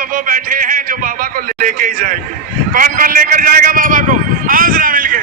तो वो बैठे हैं जो बाबा को लेके ही जाएंगे। कौन कौन लेकर जाएगा बाबा को? आओ जरा मिलके।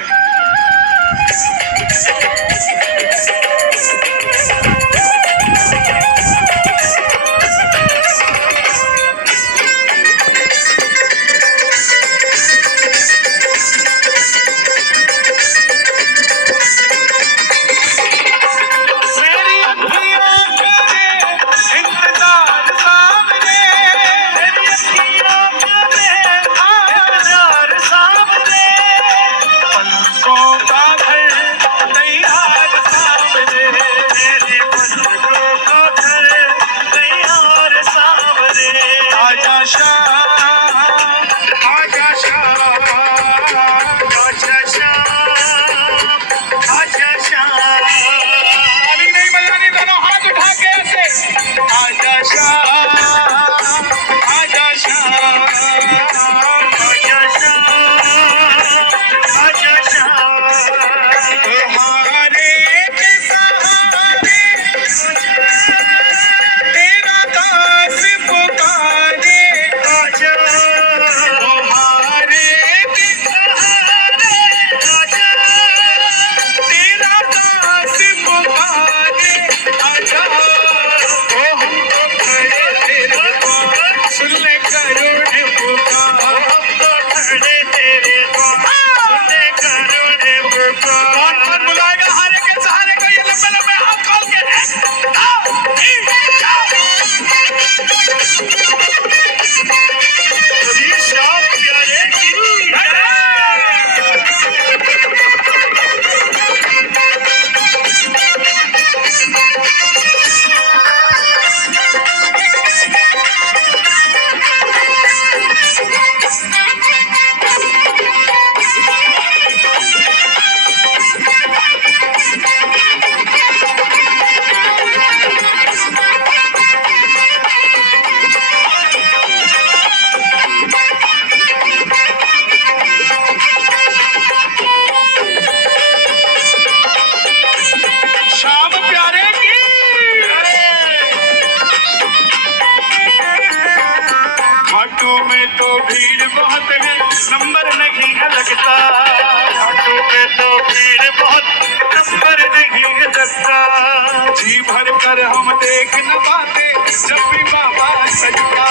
जी भर कर हम देख न पाते जब भी बाबा सजदा,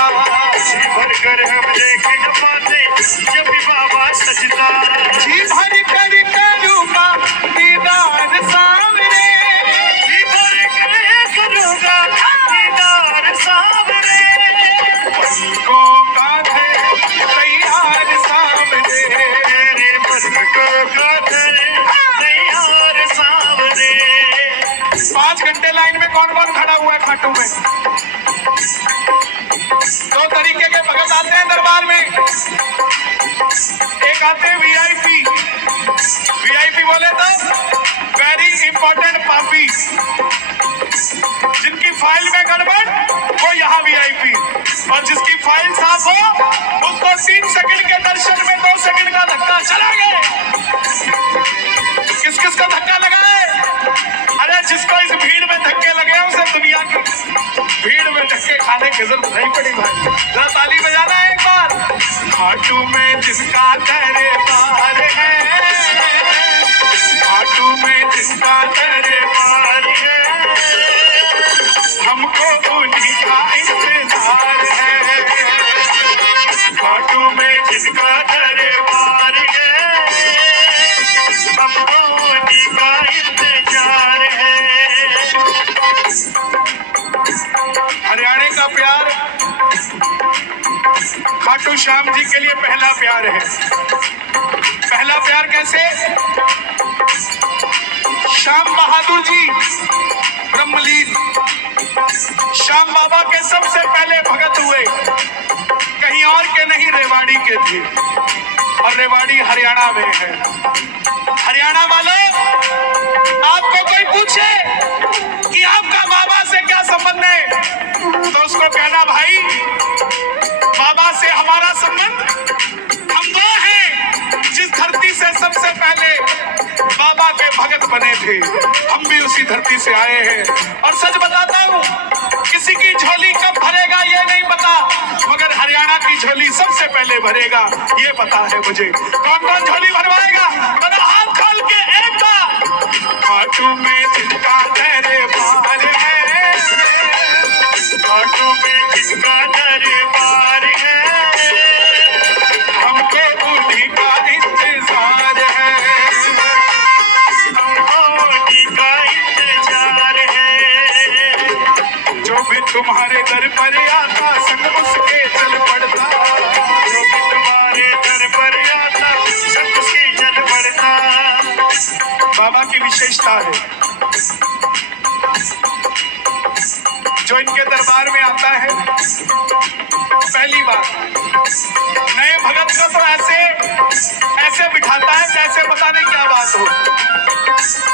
जी भर कर हम देख न पाते जब भी बाबा सजदा, जी भर कर करूँगा दीदार सामने, जी भर कर करूँगा दीदार सामने, पलकों का है तैयार सामने, तेरे पलकों का है तैयार सामने। 5 घंटे लाइन में कौन कौन खड़ा हुआ है खाटू में? 2 तरीके के भगत आते हैं दरबार में। एक आते हैं वीआईपी। वीआईपी बोले तो वेरी इंपॉर्टेंट पापी, जिनकी फाइल में गड़बड़ वो यहाँ वीआईपी, और जिसकी फाइल साफ हो उसको 3 सेकंड के दर्शन में 2 सेकंड का धक्का चला गया। किस किस को धक्का लगा है? अरे जिसको इस भीड़ में धक्के लगे उसे दुनिया की भीड़ में धक्के खाने की जरूरत नहीं पड़ी भाई। जरा ताली बजाना है एक बार। खाटू में जिसका दरबार है, खाटू में जिसका दरबार है, हमको उन्हीं का इंतजार है। खाटू में जिसका दरबार है, हमको उन्हीं का इंतजार है। हरियाणा का प्यार खाटू श्याम जी के लिए पहला प्यार है। पहला प्यार कैसे? श्याम बहादुर जी ब्रह्मलीन श्याम बाबा के सबसे पहले भगत हुए, कहीं और के नहीं रेवाड़ी के थे, और रेवाड़ी हरियाणा में है। हरियाणा वालों, आपको कोई पूछे कि आपका बाबा से क्या संबंध है, तो उसको कहना भाई बाबा से हमारा संबंध, हम वो हैं जिस धरती से सबसे पहले बाबा के भगत बने थे, हम भी उसी धरती से आए हैं। और सच बताता हूँ, किसी की झोली कब भरेगा ये नहीं पता, मगर हरियाणा झोली सबसे पहले भरेगा ये पता है मुझे। कौन कौन झोली भरवाएगा? तो हाथ खोल के एक बार। खाटू में जिनका दरबार है, खाटू में जिनका दरबार है, हमको उन्हीं का इंतजार है, हमको उन्हीं का इंतजार है। जो भी तुम्हारे दर पर आता संग उसके चल पड़ता, जो भी तुम्हारे दर पर आता संग उसके चल पड़ता। बाबा की विशेषता है, जो इनके दरबार में आता है पहली बार नए भगत को तो ऐसे बिठाता है जैसे पता नहीं क्या बात हो,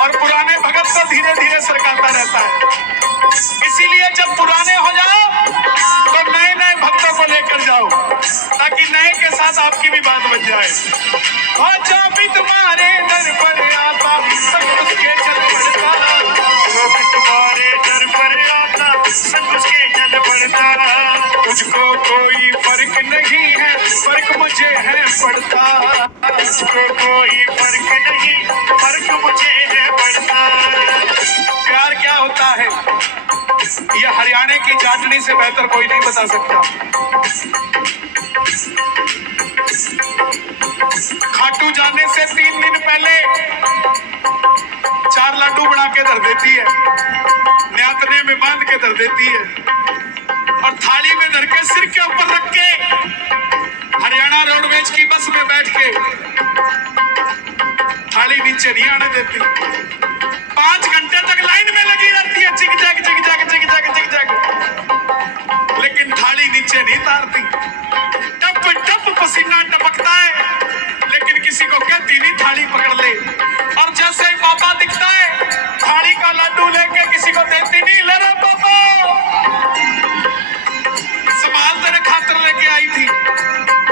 और पुराने भगत को धीरे धीरे सरकाता रहता है। इसीलिए जब पुराने हो जाओ तो नए नए भक्तों को लेकर जाओ, ताकि नए के साथ आपकी भी बात बन जाए। और जो भी तुम्हारे दर पर आता सब उसके चल पड़ता, जो भी तुम्हारे दर पर आता सब उसके चल पड़ता। तुझको कोई फर्क नहीं है, फर्क मुझे है पड़ता, तुझको कोई फर्क नहीं, फर्क मुझे है पड़ता। प्यार क्या होता है ये हरियाणा की चाटनी से बेहतर कोई नहीं बता सकता। खाटू जाने से 3 दिन पहले 4 लड्डू बना के धर देती है, न्यातने में बांध के धर देती है, और थाली में धर के सिर के ऊपर रख के हरियाणा रोडवेज की बस में बैठ के थाली नीचे नहीं आने देती। 5 घंटे तक लाइन में लगी रहती है, zig zag zig zag zig zag zig zag, लेकिन थाली नीचे नहीं तारती। टप टप पसीना टपकता है, लेकिन किसी को कहती नहीं थाली पकड़ ले। और जैसे ही पापा दिखता है थाली का लड्डू लेके किसी को देती नहीं, ले रे पापा संभाल तेरे खातिर लेके आई थी।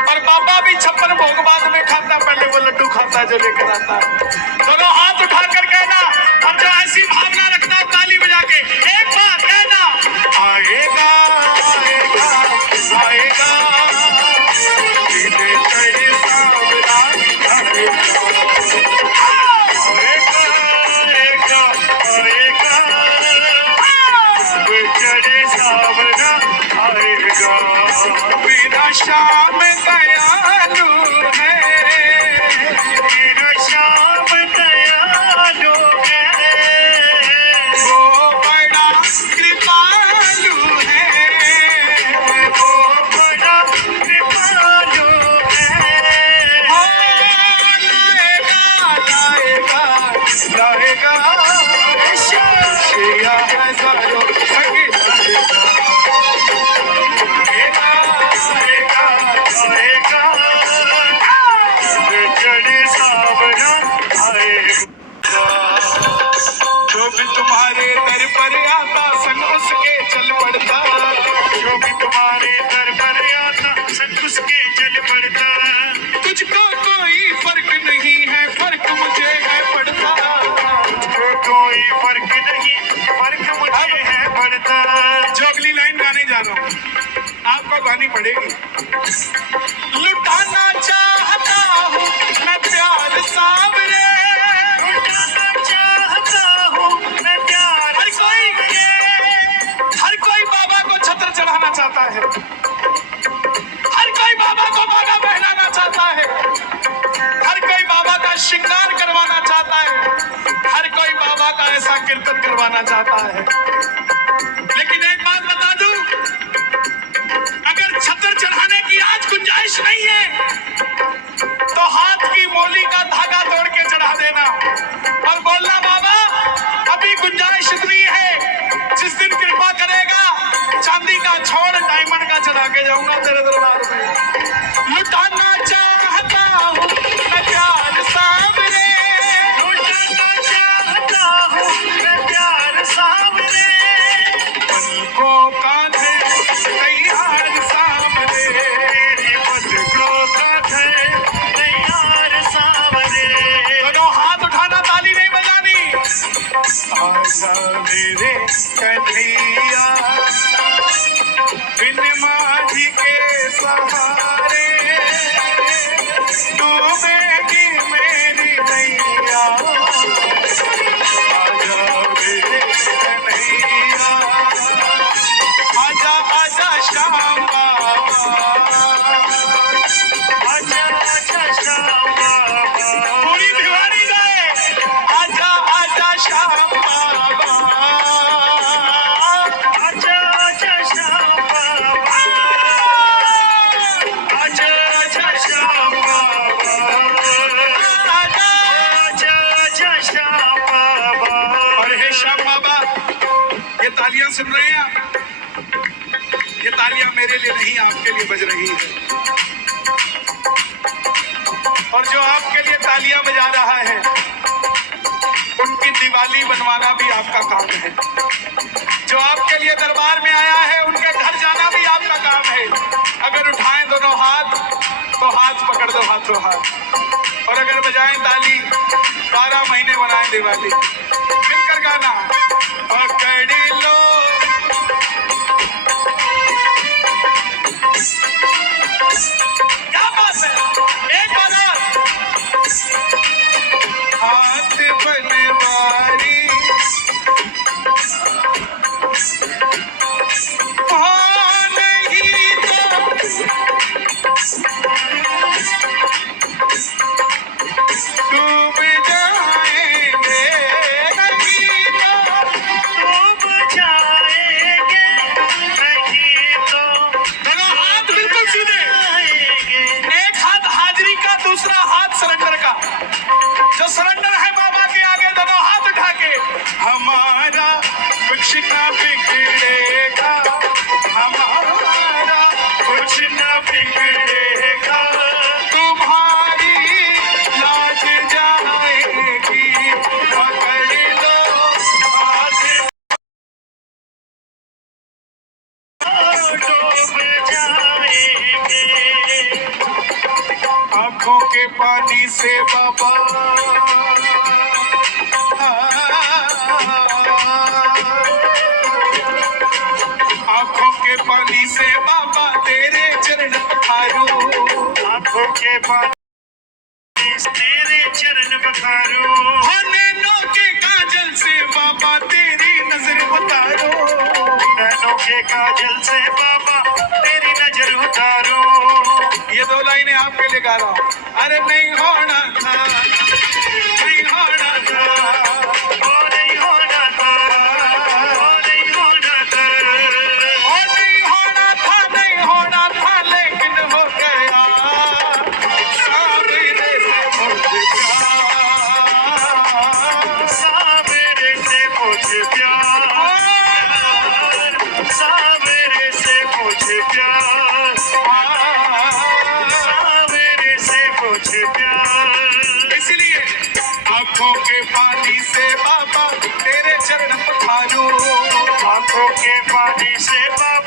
और बाबा भी 56 भोग बाद में खाता, पहले वो लड्डू खाता जो लेकर आता है। दोनों हाथ उठा कर कहना, और जो ऐसी भावना रखता है ताली बजा के एक बार कहना, आएगा आएगा आएगा, मेरा श्याम दयालु है, मेरा श्याम दयालु है, वो बड़ा कृपालु है, वो बड़ा कृपालु है। हो लाएगा लाएगा लाएगा, श्रेया हजारों संग लाएगा, जो भी तुम्हारे दर पर आता संग उसके चल पड़ता, जो भी तुम्हारे दर पर आता संग उसके चल पड़ता। तुझको कोई फर्क नहीं है, फर्क मुझे है पड़ता, तुझको कोई फर्क नहीं, फर्क मुझे है पड़ता। जो अगली लाइन गाने जा रहा हूँ आपको गानी पड़ेगी। लुटाना चाहता हूँ मैं प्यार सावरे, लुटाना चाहता हूँ मैं प्यार, हर कोई बाबा को छत्र चढ़ाना चाहता है, हर कोई बाबा को बागा पहनाना चाहता है, हर कोई बाबा का श्रृंगार करवाना चाहता है, हर कोई बाबा का ऐसा कीर्तन करवाना चाहता है। लेकिन एक बात बता दूं, अगर छत्र चढ़ाने की आज गुंजाइश नहीं है तो हाथ की मोली का धागा तोड़ के चढ़ा देना और बोलना बाबा अभी गुंजाइश इतनी है, जिस दिन कृपा करेगा चांदी का छोड़ डायमंड का चढ़ा के जाऊंगा तेरे दरबार में। लुटाना चाहता हूँ मैं प्यार सावरे, लुटाना चाहता हूँ मैं प्यार सावरे, पलकों का तैयार सावरे, पलकों का तैयार सावरे। दोनों हाथ उठाना, ताली नहीं बजानी। आजा मेरे कन्हैया बिन माझी के सहारे, तालियां सुन रहे हैं आप? ये तालियां मेरे लिए नहीं, आपके लिए बज रही है। और जो आपके लिए तालियां बजा रहा है, उनकी दिवाली बनवाना भी आपका काम है। जो आपके लिए दरबार में आया है, उनके घर जाना भी आपका काम है। अगर उठाएं दोनों हाथ तो हाथ पकड़ दो हाथों हाथ, और अगर बजाएं ताली 12 महीने बनाएं दिवाली। मिलकर गाना, पकड़ लो क्या बात है, एक बार हाथ बनवारी जो सरेंडर है बाबा के आगे, दोनों हाथ उठा के, हमारा कुछ ना बिगड़ेगा, हमारा कुछ ना बिगड़ेगा, तुम्हारी लाज जाएगी, पकड़ लो डूब जाएंगे आंखों के पानी से बाबा। आंखों के पानी से बाबा तेरे चरण पखारूं, आंखों के पानी से तेरे चरण पखारूं, नैनों के काजल से बाबा तेरी नजर उतारो, नैनों के काजल से बाबा तेरी नजर उतारो। ये 2 लाइनें आपके लिए गा रहा हूं। अरे नहीं होना था, नहीं होना था, वो नहीं होना था, वो नहीं होना था, वो नहीं होना था, नहीं होना था, लेकिन हो गया सावरे से मुझे प्यार, सावरे से मुझे प्यार, सावरे से मुझे प्यार, इसलिए आंखों के पानी से बाबा तेरे चरण पखारूं, आंखों के पानी से बाबा